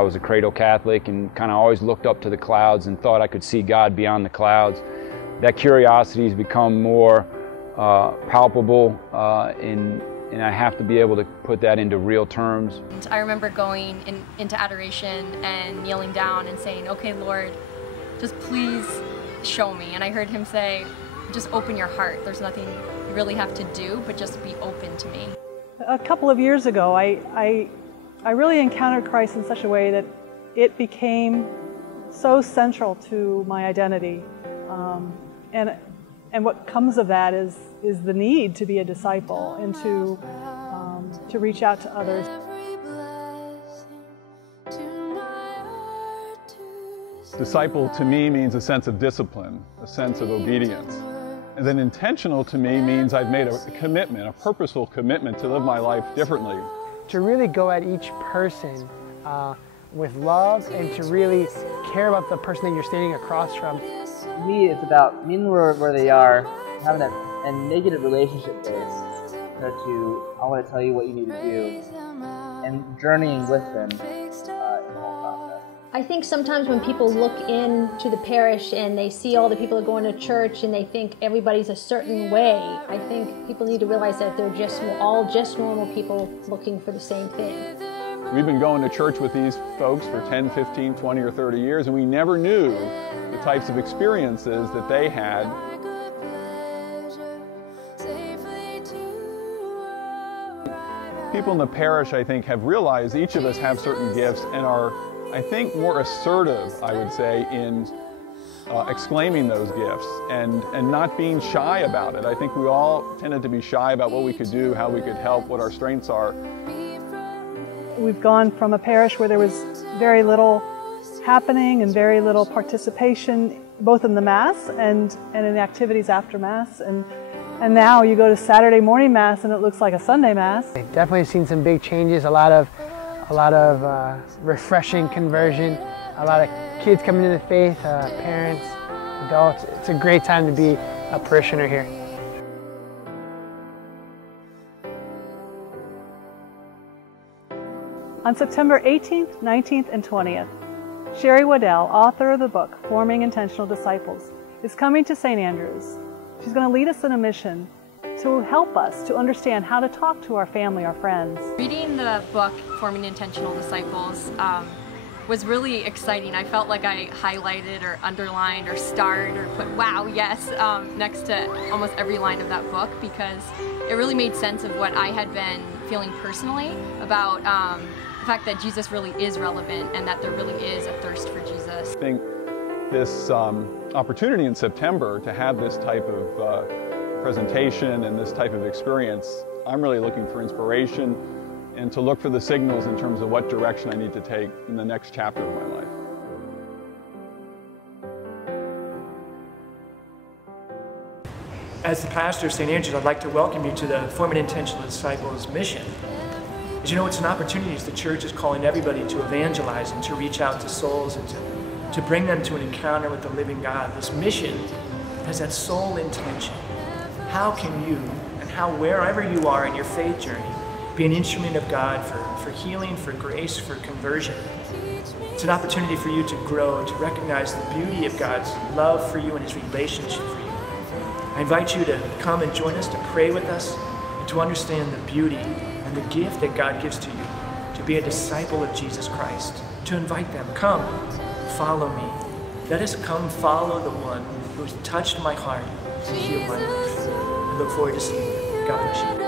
I was a cradle Catholic and kind of always looked up to the clouds and thought I could see God beyond the clouds. That curiosity has become more palpable, and I have to be able to put that into real terms. I remember going into adoration and kneeling down and saying, "Okay, Lord, just please show me." And I heard him say, "Just open your heart. There's nothing you really have to do, but just be open to me." A couple of years ago, I really encountered Christ in such a way that it became so central to my identity. And what comes of that is the need to be a disciple and to reach out to others. Disciple to me means a sense of discipline, a sense of obedience. And then intentional to me means I've made a commitment, a purposeful commitment to live my life differently. To really go at each person with love and to really care about the person that you're standing across from. To me, it's about meeting them where they are, having a negative relationship base, I want to tell you what you need to do, and journeying with them in the whole process. I think sometimes when people look into the parish and they see all the people that go into church and they think everybody's a certain way, I think people need to realize that they're all just normal people looking for the same thing. We've been going to church with these folks for 10, 15, 20, or 30 years, and we never knew the types of experiences that they had. People in the parish, I think, have realized each of us have certain gifts and are, I think, more assertive, I would say, in exclaiming those gifts and not being shy about it. I think we all tended to be shy about what we could do, how we could help, what our strengths are. We've gone from a parish where there was very little happening and very little participation, both in the Mass and in the activities after Mass. And now you go to Saturday morning Mass and it looks like a Sunday Mass. I've definitely seen some big changes, a lot of refreshing conversion, a lot of kids coming into the faith, parents, adults. It's a great time to be a parishioner here. On September 18th, 19th, and 20th, Sherry Waddell, author of the book Forming Intentional Disciples, is coming to St. Andrews. She's going to lead us in a mission to help us to understand how to talk to our family, our friends. Reading the book Forming Intentional Disciples was really exciting. I felt like I highlighted or underlined or starred or put "wow, yes" next to almost every line of that book, because it really made sense of what I had been feeling personally about the fact that Jesus really is relevant and that there really is a thirst for Jesus. I think this opportunity in September to have this type of presentation and this type of experience, I'm really looking for inspiration and to look for the signals in terms of what direction I need to take in the next chapter of my life. As the pastor of St. Andrews, I'd like to welcome you to the Forming Intentional Disciples mission. As you know, it's an opportunity as the church is calling everybody to evangelize and to reach out to souls and to bring them to an encounter with the living God. This mission has that sole intention. How can you, and how wherever you are in your faith journey, be an instrument of God for healing, for grace, for conversion? It's an opportunity for you to grow, to recognize the beauty of God's love for you and His relationship for you. I invite you to come and join us, to pray with us, and to understand the beauty and the gift that God gives to you, to be a disciple of Jesus Christ, to invite them, come, follow me. Let us come follow the one who has touched my heart to heal my life. I look forward to seeing you. God bless you.